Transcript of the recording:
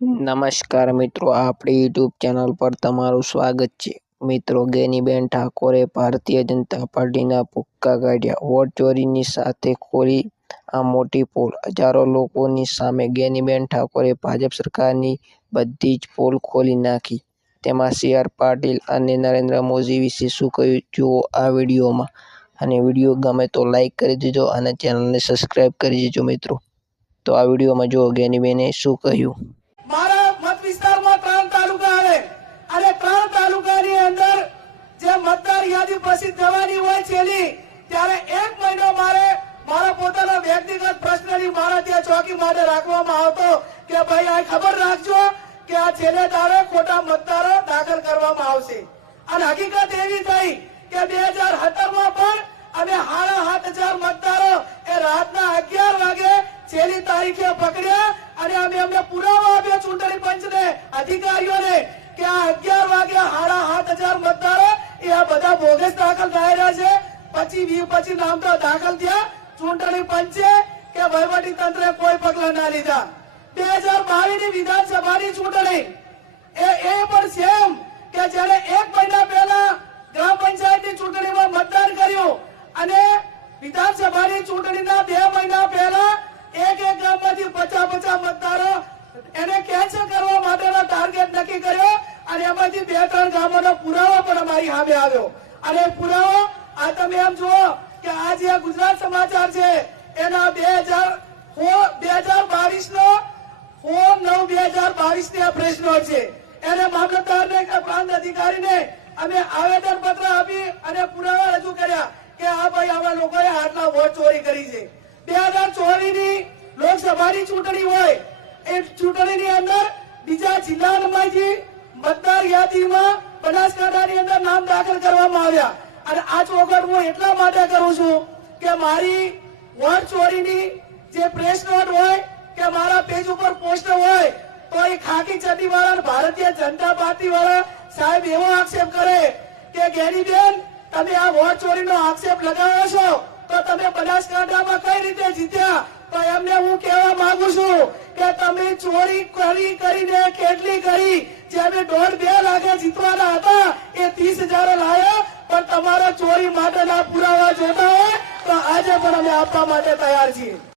નમસ્કાર મિત્રો, આપણી યુટ્યુબ ચેનલ પર તમારું સ્વાગત છે. મિત્રો, ગેનીબેન ઠાકોરે ભારતીય જનતા પાર્ટીના ભૂક્કા કાઢ્યા. વોટ ચોરીની સાથે ખોલી આ મોટી પોલ. હજારો લોકોની સામે ગેનીબેન ઠાકોરે ભાજપ સરકારની બધી જ પોલ ખોલી નાખી. તેમાં સી આર પાટીલ અને નરેન્દ્ર મોદી વિશે શું કહ્યું જુઓ આ વિડીયોમાં. અને વીડિયો ગમે તો લાઈક કરી દેજો અને ચેનલને સબસ્ક્રાઈબ કરી દેજો મિત્રો. તો આ વિડીયોમાં જુઓ ગેનીબેને શું કહ્યું મારા મત વિસ્તારમાં ત્રણ તાલુકા આવે અને ત્રણ તાલુકાની અંદર જે મતદાર પછી જવાની હોય છેલ્લી, ત્યારે એક મહિનો મારે મારા પોતાના વ્યક્તિગત પ્રશ્નની મારા ત્યાં ચોકી માટે રાખવામાં આવતો કે ભાઈ, આ ખબર રાખજો કે આ છેલ્લે તારે ખોટા મતદારો દાખલ કરવામાં આવશે. અને હકીકત એવી થઈ કે બે હજાર સત્તરમાં પણ અને સાડા સાત હજાર મતદારો એ રાતના અગિયાર વાગે છેલ્લી તારીખે પકડ્યા અને અમે અમને પુરાવા આપ્યા ચૂંટણી પંચને, અધિકારીઓને કે આ અગિયાર વાગે સાડા સાત હજાર મતદારો બધા બોગસ દાખલ થયેલા છે. પછી વી પછી નામ તો દાખલ થયા. ચૂંટણી પંચે કે વહીવટી તંત્રે કોઈ પગલા ના લીધા. બે હજાર બાવીસની વિધાનસભાની ચૂંટણી. એ એ પણ સેમ કે જેને એક મહિના પહેલા ગ્રામ પંચાયતની ચૂંટણીમાં મતદાન કર્યું અને વિધાનસભાની ચૂંટણીના બે મહિના પહેલા એક એક ગામમાંથી પચાસ પચાસ મતદારો એને કેન્સલ કરવા માટેનો ટાર્ગેટ નક્કી કર્યો અને એમાંથી બે ત્રણ ગામોનો પુરાવો પણ અમારી સામે આવ્યો. અને પુરાવો આ તમે એમ જુઓ કે આ જે ગુજરાત સમાચાર છે, એના બે હજાર બે હજાર બાવીસ નો ફોન નવ, બે હજાર બાવીસની આ પ્રશ્નો છે. એને મામલતદારને કે પ્રાંત અધિકારીને અમે આવેદન પત્ર આપી અને પુરાવા રજૂ કર્યા કે આ ભાઈ આવા લોકોએ આટલા વોટ ચોરી કરી છે. બે હજાર ચોવીસની લોકસભાની ચૂંટણી હોય, એ ચૂંટણીની અંદર બીજા જિલ્લામાંથી મતદાર યાદીમાં બનાસકાંઠાની અંદર નામ દાખલ કરવામાં આવ્યા. અને આ ચોખવટ હું એટલા માટે કરું છું કે મારી વોટ ચોરીની જે પ્રેસ નોટ હોય કે મારા પેજ ઉપર પોસ્ટ હોય, તો એ ખાકી ચડ્ડી વાળા ભારતીય જનતા પાર્ટી વાળા સાહેબ એવો આક્ષેપ કરે કે, ગેરીબેન, તમે આ વોટ ચોરીનો આક્ષેપ લગાવો છો? તો તમે બનાસકાંઠામાં કઈ રીતે જીત્યા? તો એમને હું કહેવા માંગુ છું કે તમે ચોરી કરી કરીને કેટલી કરી? જ્યારે દોઢ બે લાખે જીતવાના હતા, એ ત્રીસ હજાર લાયા. પણ તમારા ચોરી માટેના પુરાવા જોતા હોય તો આજે પણ અમે આપવા માટે તૈયાર છીએ.